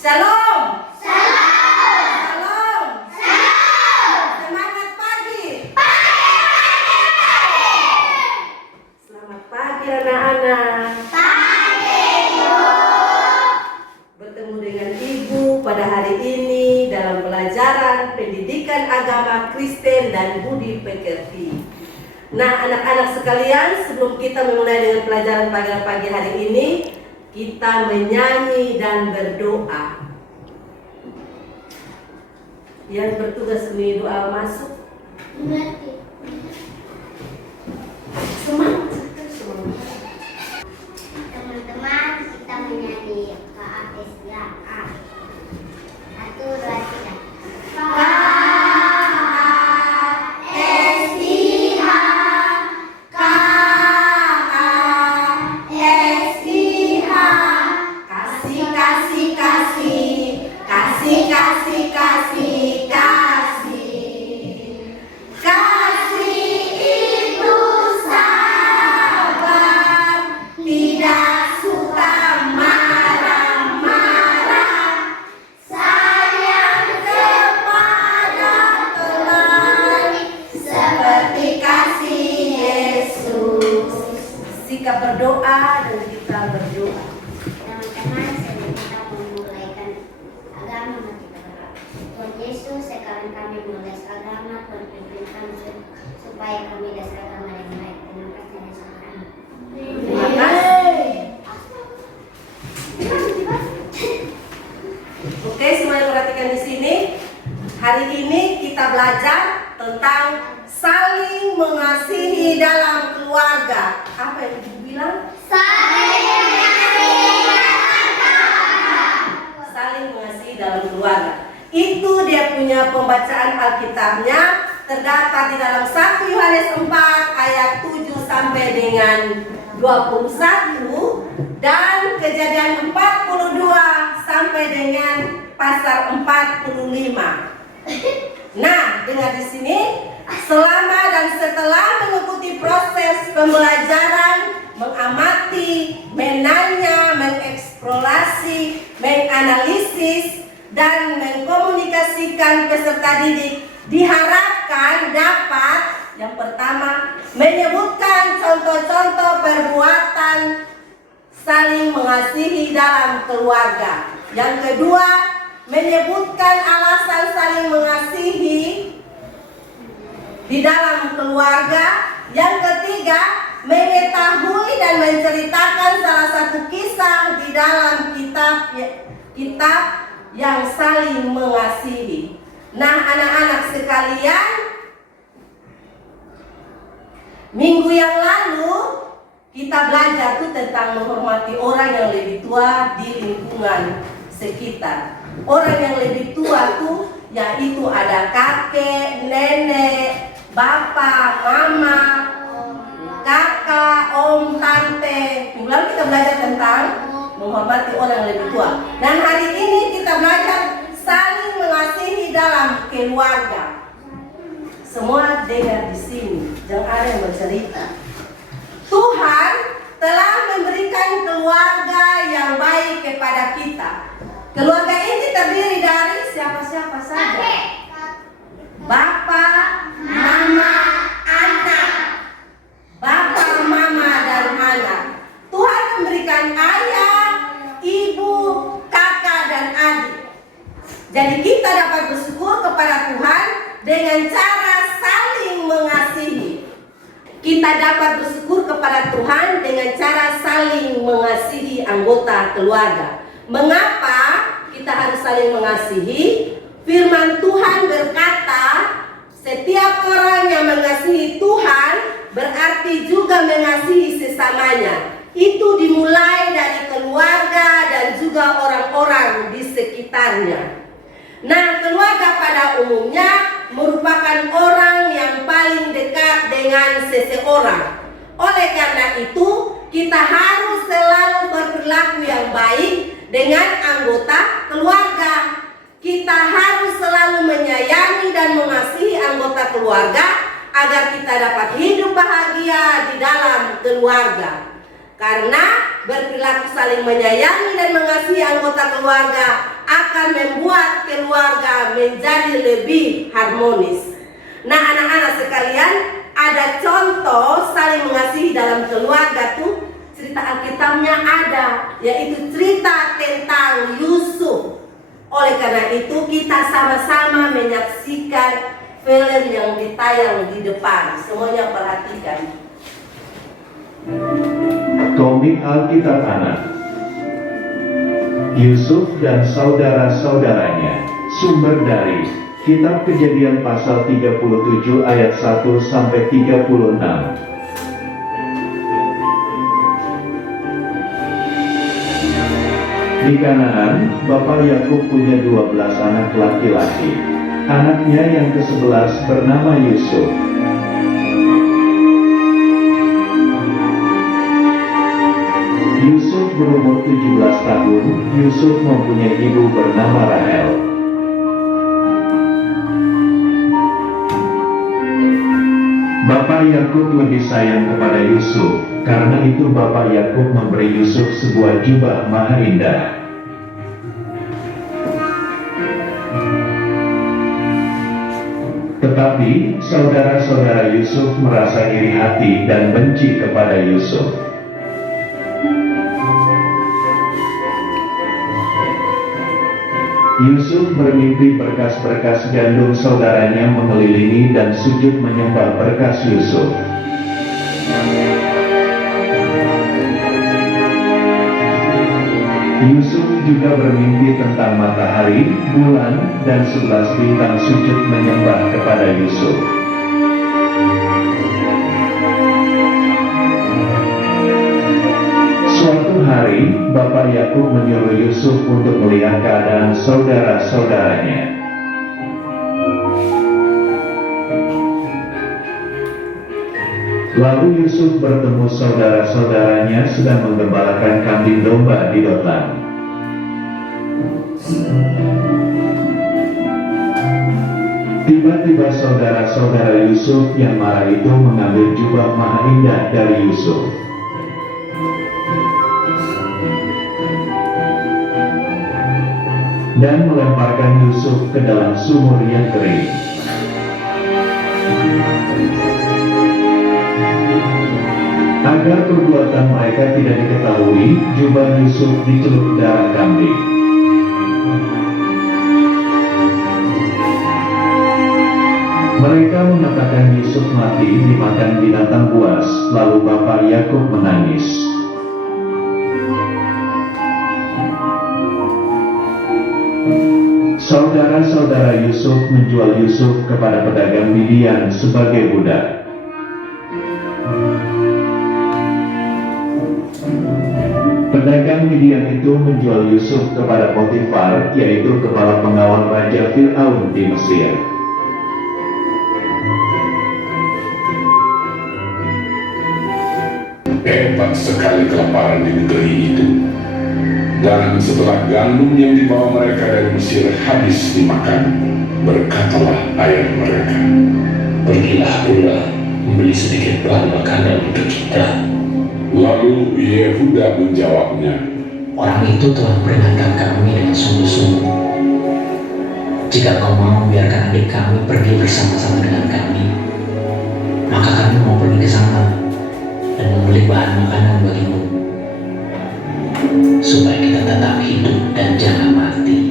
Shalom. Shalom. Shalom. Shalom. Semangat pagi. Selamat pagi anak-anak. Pagi, Bu. Bertemu dengan Ibu pada hari ini dalam pelajaran pendidikan agama Kristen dan budi pekerti. Nah, anak-anak sekalian, sebelum kita memulai dengan pelajaran pagi hari ini, kita menyanyi dan berdoa. Yang bertugas menyanyi doa masuk. Semangat. Teman-teman, kita menyanyi KASYA. 1, 2, 3. Sikap berdoa dan kita berdoa. Teman-teman, sebelum kita memulaikan agama, kita berdoa. Tuhan Yesus, sekarang kami menulis agama, Tuhan pimpin kami supaya kami dasar agama yang baik. Terima kasih Yesus kami. Terima kasih. Oke, semuanya perhatikan di sini. Hari ini kita belajar tentang saling mengasihi dalam keluarga. Apa yang Ibu bilang? Saling Mengasihi dalam keluarga. Itu dia punya pembacaan Alkitabnya, terdapat di dalam 1 Yohanes 4 ayat 7 sampai dengan 21 dan Kejadian 42 sampai dengan pasal 45. Nah, dengar di sini, selama dan setelah mengikuti proses pembelajaran, mengamati, menanya, mengeksplorasi, menganalisis, dan mengkomunikasikan peserta didik, diharapkan dapat yang pertama menyebutkan contoh-contoh perbuatan saling mengasihi dalam keluarga. Yang kedua, menyebutkan alasan saling mengasihi di dalam keluarga. Yang ketiga, mengetahui dan menceritakan salah satu kisah di dalam kitab yang saling mengasihi. Nah, anak-anak sekalian, minggu yang lalu kita belajar tuh tentang menghormati orang yang lebih tua di lingkungan sekitar. Orang yang lebih tua tuh yaitu ada kakek, nenek, bapak, mama, kakak, om, tante. Minggu lalu kita belajar tentang menghormati orang yang lebih tua. Dan hari ini kita belajar saling mengasihi dalam keluarga. Semua dengar di sini, jangan ada yang bercerita. Tuhan telah memberikan keluarga yang baik kepada kita. Keluarga ini terdiri dari siapa-siapa saja. Bapak, mama, anak. Bapak, mama, dan anak. Tuhan memberikan ayah, ibu, kakak, dan adik. Jadi kita dapat bersyukur kepada Tuhan dengan cara saling mengasihi. Kita dapat bersyukur kepada Tuhan dengan cara saling mengasihi anggota keluarga. Mengapa kita harus saling mengasihi? Firman Tuhan berkata, setiap orang yang mengasihi Tuhan berarti juga mengasihi sesamanya. Itu dimulai dari keluarga dan juga orang-orang di sekitarnya. Nah, keluarga pada umumnya merupakan orang yang paling dekat dengan seseorang. Oleh karena itu, kita harus selalu berperilaku yang baik dengan anggota keluarga. Kita harus selalu menyayangi dan mengasihi anggota keluarga agar kita dapat hidup bahagia di dalam keluarga. Karena berperilaku saling menyayangi dan mengasihi anggota keluarga akan membuat keluarga menjadi lebih harmonis. Nah, anak-anak sekalian, ada contoh saling mengasihi dalam keluarga tuh. Cerita Alkitabnya ada, yaitu cerita tentang Yusuf. Oleh karena itu kita sama-sama menyaksikan film yang ditayang di depan. Semuanya perhatikan. Komik Alkitab Anak. Yusuf dan saudara-saudaranya. Sumber dari Kitab Kejadian pasal 37 ayat 1 sampai 36. Di Kanaan, Bapak Yakub punya 12 anak laki-laki. Anaknya yang ke-11 bernama Yusuf. Yusuf berumur 17 tahun. Yusuf mempunyai ibu bernama Rahel. Bapak Yakub lebih sayang kepada Yusuf. Karena itu Bapak Yakub memberi Yusuf sebuah jubah maha indah. Tetapi saudara-saudara Yusuf merasa iri hati dan benci kepada Yusuf. Yusuf bermimpi berkas-berkas gandum saudaranya mengelilingi dan sujud menyembah berkas Yusuf. Yusuf juga bermimpi tentang matahari, bulan, dan 11 bintang sujud menyembah kepada Yusuf. Suatu hari, Bapak Yakub menyuruh Yusuf untuk melihat keadaan saudara-saudaranya. Lalu Yusuf bertemu saudara-saudaranya sedang menggembalakan kambing domba di Dothan. Tiba-tiba saudara-saudara Yusuf yang marah itu mengambil jubah maha indah dari Yusuf. Dan melemparkan Yusuf ke dalam sumur yang kering. Agar perbuatan mereka tidak diketahui, jubah Yusuf dicelup darah kambing. Mereka mengatakan Yusuf mati dimakan binatang buas, lalu Bapak Yakub menangis. Saudara-saudara Yusuf menjual Yusuf kepada pedagang Midian sebagai budak. Pedagang Midian itu menjual Yusuf kepada Potifar, yaitu kepala pengawal Raja Fir'aun di Mesir. Hebat sekali kelaparan di negeri itu. Dan setelah gandum yang dibawa mereka dari Mesir habis dimakan, berkatalah ayah mereka, "Pergilah pula membeli sedikit bahan makanan untuk kita." Lalu Yehuda menjawabnya, "Orang itu telah memperingatkan kami dengan sungguh-sungguh. Jika kau mau membiarkan adik kami pergi bersama-sama dengan kami, maka kami mau pergi ke sana dan membeli bahan makanan bagimu, supaya kita tetap hidup dan jangan mati."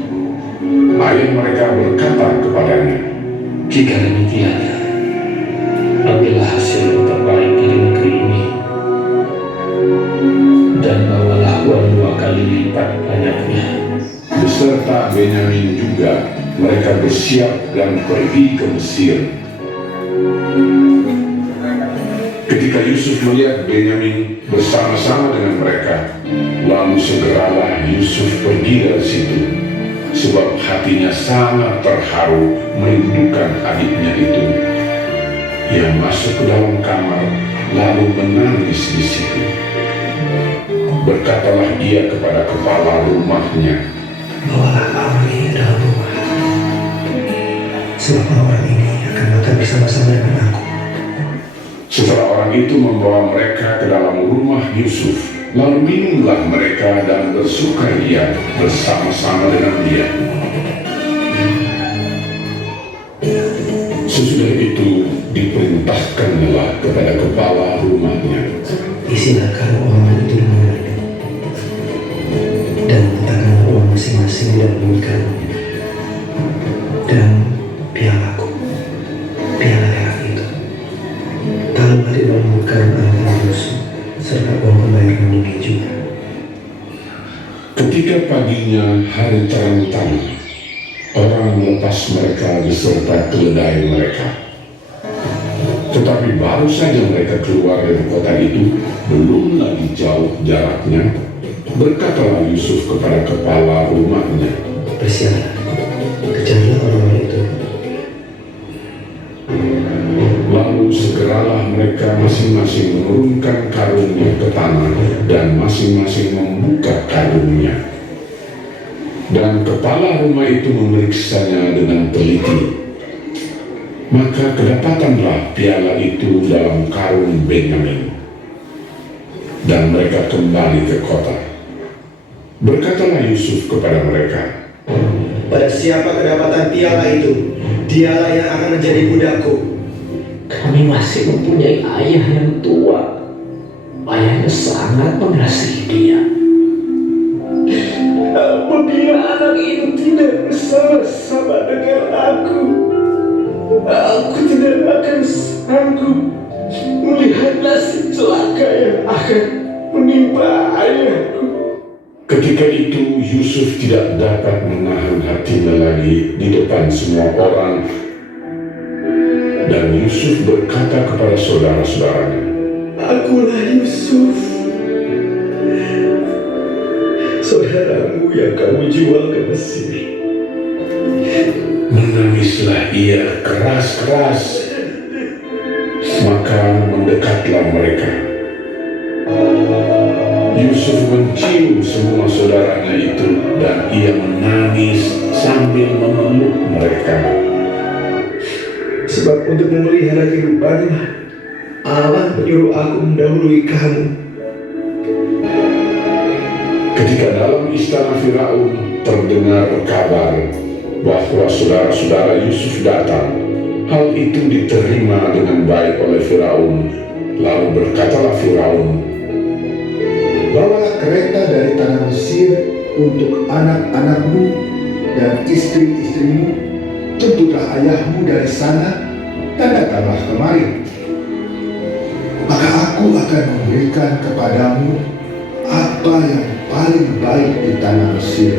ayah mereka berkata kepadanya, Jika demikian, ambillah hasil yang terbaik dari negeri ini, dan bawalah uang 2 kali lipat banyaknya. beserta Benyamin juga, mereka bersiap dan pergi ke Mesir. Ketika Yusuf melihat Benyamin bersama-sama dengan mereka, lalu segeralah Yusuf pergi dari situ, sebab hatinya sangat terharu merindukan adiknya itu. Ia masuk ke dalam kamar, lalu menangis di situ. Berkatalah ia kepada kepala rumahnya, "Bawalah orang ini ke dalam rumah, sebab orang ini akan makan bersama-sama dengan aku." Setelah orang itu membawa mereka ke dalam rumah Yusuf, Lalu minumlah mereka dan bersukaria bersama-sama dengan dia. Sesudah itu diperintahkanlah kepada kepala rumahnya, Isilakan orang itu dengan air, dan letakkan uang masing-masing di dalam ikannya. Dan pialaku, piala perak itu, taruhlah di dalam karung anak Yusuf, serta uang pembayaran ini juga. Ketika paginya hari terang-terang, orang melepas mereka beserta keledai mereka. Tetapi baru saja mereka keluar dari kota itu, belum lagi jauh jaraknya, berkatalah Yusuf kepada kepala rumahnya, Bersiaplah, kejarlah orang itu. lalu segeralah mereka masing-masing menurunkan karungnya ke tanah dan masing-masing membuka karungnya. Dan kepala rumah itu memeriksanya dengan teliti. Maka kedapatanlah piala itu dalam karung Benyamin. Dan mereka kembali ke kota. Berkatalah Yusuf kepada mereka, Pada siapa kedapatan piala itu, dialah yang akan menjadi budakku. Kami masih mempunyai ayah yang tua. Ayahnya sangat mengasihi dia. Apabila anak itu tidak bersama-sama dengan aku tidak akan sanggup melihat nasib celaka yang akan menimpa ayahku. ketika itu Yusuf tidak dapat menahan hatinya lagi di depan semua orang. Dan Yusuf berkata kepada saudara-saudaranya, Akulah Yusuf, saudaramu yang kamu jual ke Mesir. menangislah ia keras-keras. Maka mendekatlah mereka. Yusuf mencium semua saudaranya itu dan ia menangis sambil memeluk mereka. Sebab untuk memelihara kehidupannya, Allah menyuruh aku mendahului kamu. Ketika dalam istana Firaun terdengar kabar bahwa saudara-saudara Yusuf datang, hal itu diterima dengan baik oleh Firaun. Lalu berkatalah Firaun, Bawalah kereta dari tanah Mesir untuk anak-anakmu dan istri-istrimu. Jemputlah ayahmu dari sana dan datanglah kemari. Maka aku akan memberikan kepadamu apa yang paling baik di tanah Mesir.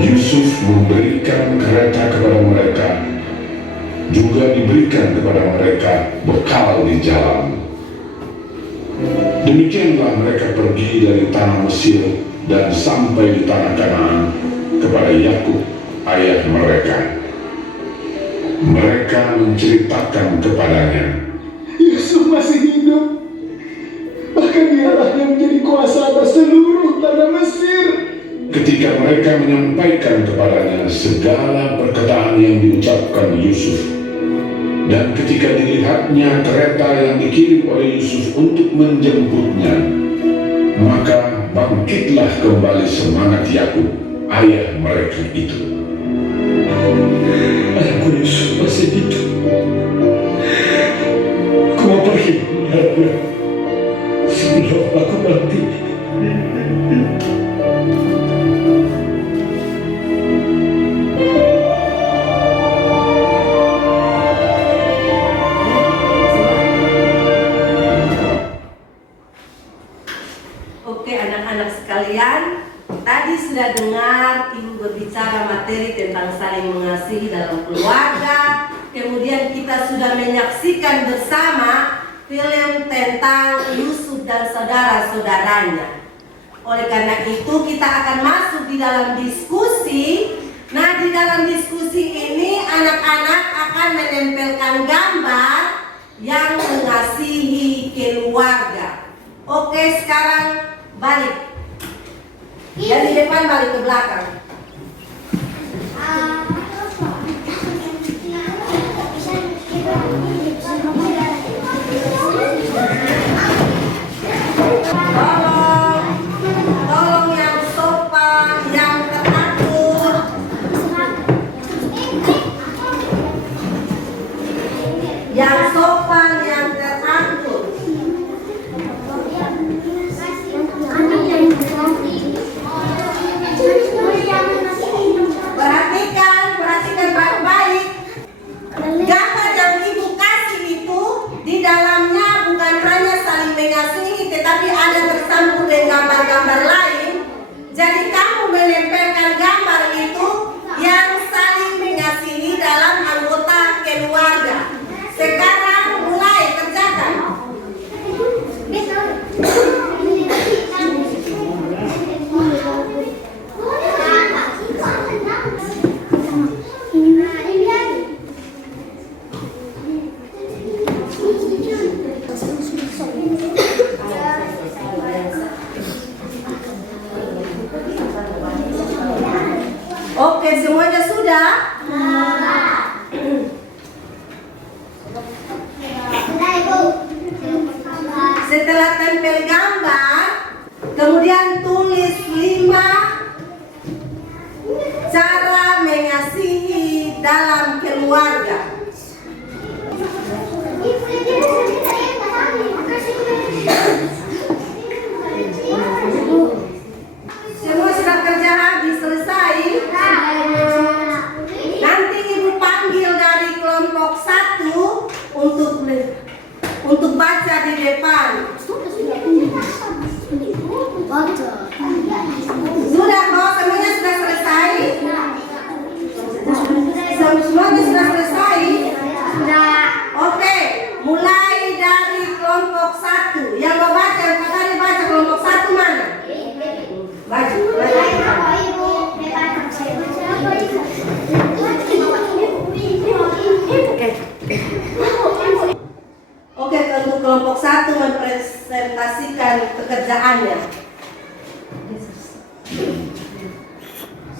Yusuf memberikan kereta kepada mereka, juga diberikan kepada mereka bekal di jalan. Demikianlah mereka pergi dari tanah Mesir dan sampai di tanah Kanaan kepada Yakub, ayah mereka. Mereka menceritakan kepadanya, Yusuf masih hidup. Bahkan dialah yang menjadi kuasa atas seluruh tanah Mesir. ketika mereka menyampaikan kepadanya segala perkataan yang diucapkan Yusuf. Dan ketika dilihatnya kereta yang dikirim oleh Yusuf untuk menjemputnya, maka bangkitlah kembali semangat Yakub, ayah mereka itu. Ayahku Yusuf masih hidup. Aku mau pergi melihatnya sebelum aku mati. Oke anak-anak sekalian, tadi sudah dengar Ibu berbicara materi tentang saling mengasihi dalam keluarga. Kemudian kita sudah menyaksikan bersama film tentang Yusuf dan saudara-saudaranya. Oleh karena itu kita akan masuk di dalam diskusi. Nah, di dalam diskusi ini anak-anak akan menempelkan gambar yang mengasihi keluarga. Oke, sekarang balik. Yang di depan balik ke belakang. Oke, semuanya sudah? Sudah, Ibu. Setelah tempel gambar, kemudian tulis 5 cara mengasihi dalam keluarga. Semua sudah kerja habis, selesai? Nanti Ibu panggil dari kelompok 1 untuk baca di depan. Sudah kok, semuanya sudah selesai? Semuanya sudah selesai? Oke, mulai dari kelompok 1. Yang mau baca, yang tadi baca kelompok 1 mana? Baca. Oke, untuk kelompok 1 mempresentasikan pekerjaannya.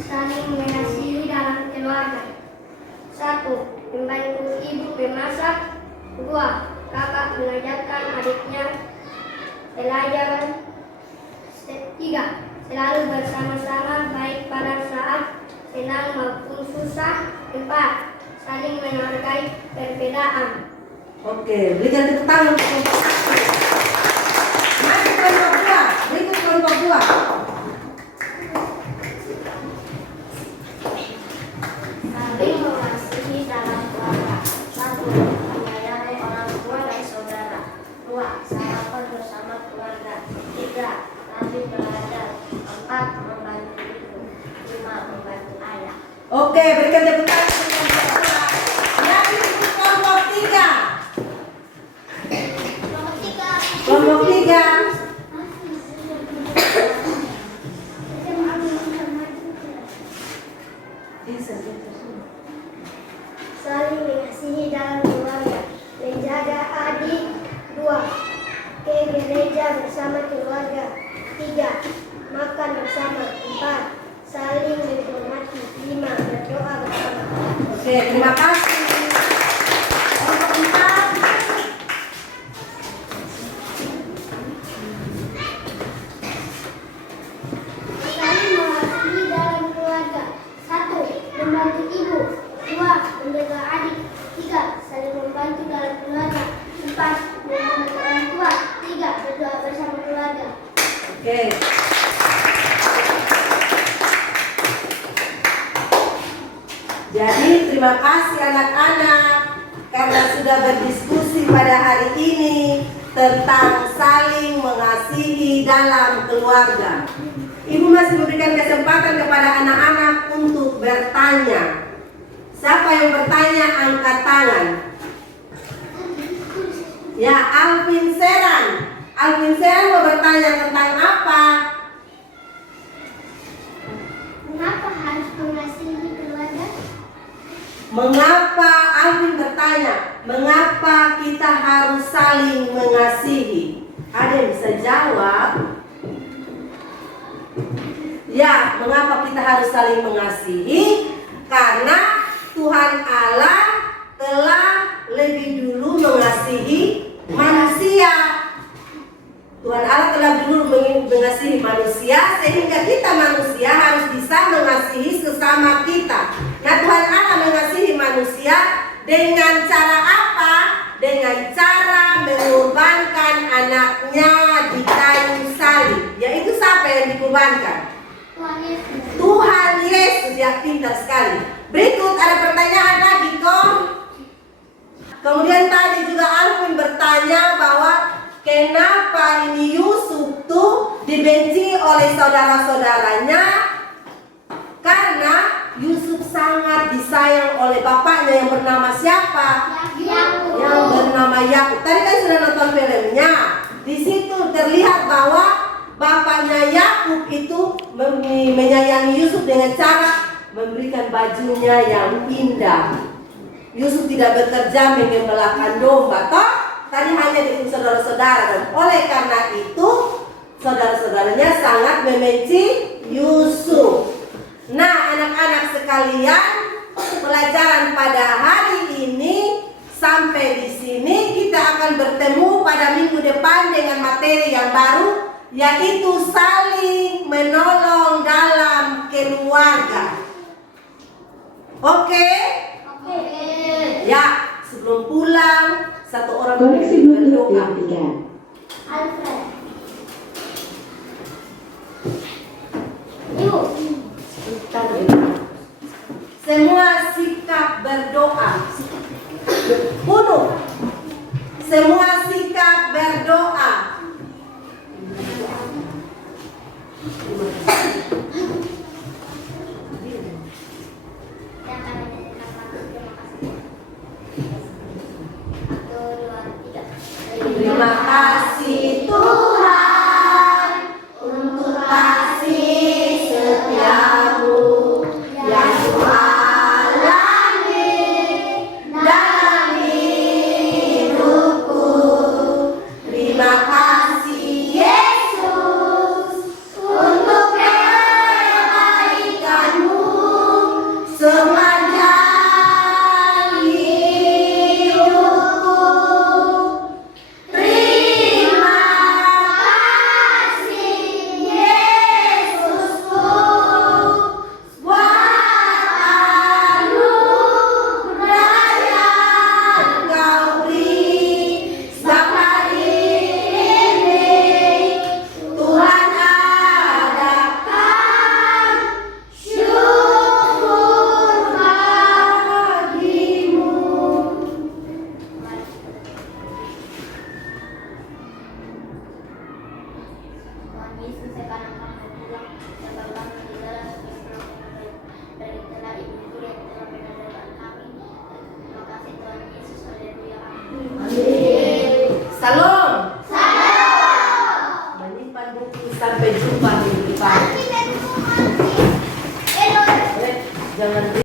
Saling mengasihi dalam keluarga. 1. Membantu ibu memasak. 2. Kakak mengajarkan adiknya pelajaran. 3. Selalu bersama-sama baik pada saat senang maupun susah. 4. Saling menghargai perbedaan. Oke, berikan tepuk tangan untuk kelompok 1. Masuk kelompok 2. Berikut kelompok 2. Saling mengasihi dalam keluarga. 1. Menyayangi orang tua dan saudara. 2. Sarapan bersama keluarga. 3. Rajin belajar. 4. Membantu ibu. 5. Membantu ayah. Oke, berikan tepuk tangan untuk kelompok 2. Yang berikut kelompok 3. Kelompok 3. Saling mengasihi dalam keluarga. Menjaga adik. 2. Ke gereja bersama keluarga. 3. Makan bersama. 4. Saling menghormati. 5. Berdoa bersama. Oke, terima kasih. Kelompok 4. Saling mengasihi dalam keluarga. 1. Membantu ibu. 2. Menjaga adik. 3. Saling membantu dalam keluarga. 4. Menghormati orang tua. 3. Berdoa bersama keluarga. Oke. Jadi terima kasih anak-anak karena sudah berdiskusi pada hari ini tentang saling mengasihi dalam keluarga. Ibu masih memberikan kesempatan kepada anak-anak untuk bertanya. Siapa yang bertanya angkat tangan. Ya, Alvin Seran. Alvin Seran mau bertanya tentang apa? Mengapa harus mengasihi keluarga? Mengapa Alvin bertanya? Mengapa kita harus saling mengasihi? Ada yang bisa jawab? Ya, mengapa kita harus saling mengasihi? Karena Tuhan Allah telah lebih dulu mengasihi manusia. Tuhan Allah telah dulu mengasihi manusia sehingga kita manusia harus bisa mengasihi sesama kita. Nah, Tuhan Allah mengasihi manusia dengan cara apa? Dengan cara mengorbankan anaknya di kayu salib. Yaitu siapa yang dikorbankan? Tuhan Yesus. Yang pintar sekali. Berikut ada pertanyaan lagi kok. Kemudian tadi juga Alvin bertanya bahwa kenapa ini Yusuf tuh dibenci oleh saudara-saudaranya? Karena Yusuf sangat disayang oleh bapaknya yang bernama siapa? Yakub. Yang bernama Yakub. Tadi kan sudah nonton filmnya. Di situ terlihat bahwa bapaknya Yakub itu menyayangi Yusuf dengan cara memberikan bajunya yang indah. Yusuf tidak bekerja menggembalakan domba, toh tadi hanya diikut saudara-saudara, dan oleh karena itu saudara-saudaranya sangat membenci Yusuf. Nah, anak-anak sekalian, pelajaran pada hari ini sampai di sini. Kita akan bertemu pada minggu depan dengan materi yang baru, yaitu saling menolong dalam keluarga. Oke? Ya, sebelum pulang, satu orang Koneksi Bluetooth berdoa. diaktifkan. Alfred. Yuk. Semua sikap berdoa. Bunuh. Semua sikap berdoa. Terima kasih Tuhan untuk kasih setiamu yang Ku alami dalam hidupku. Terima kasih Yesus untuk kebaikan-Mu sepanjang hidupku. Terima kasih Yesusku buat anugerah yang Kau beri sampai ini. Tuhan adakan syukur bagimu. Tuhan Yesus, sekarang kami pulang dan kami di dalam dari telah Ibu yang telah mengajarkan kami. Terima kasih Tuhan Yesus, haleluya. Amin. Salam. Menyimpan buku sampai jumpa minggu depan. Jangan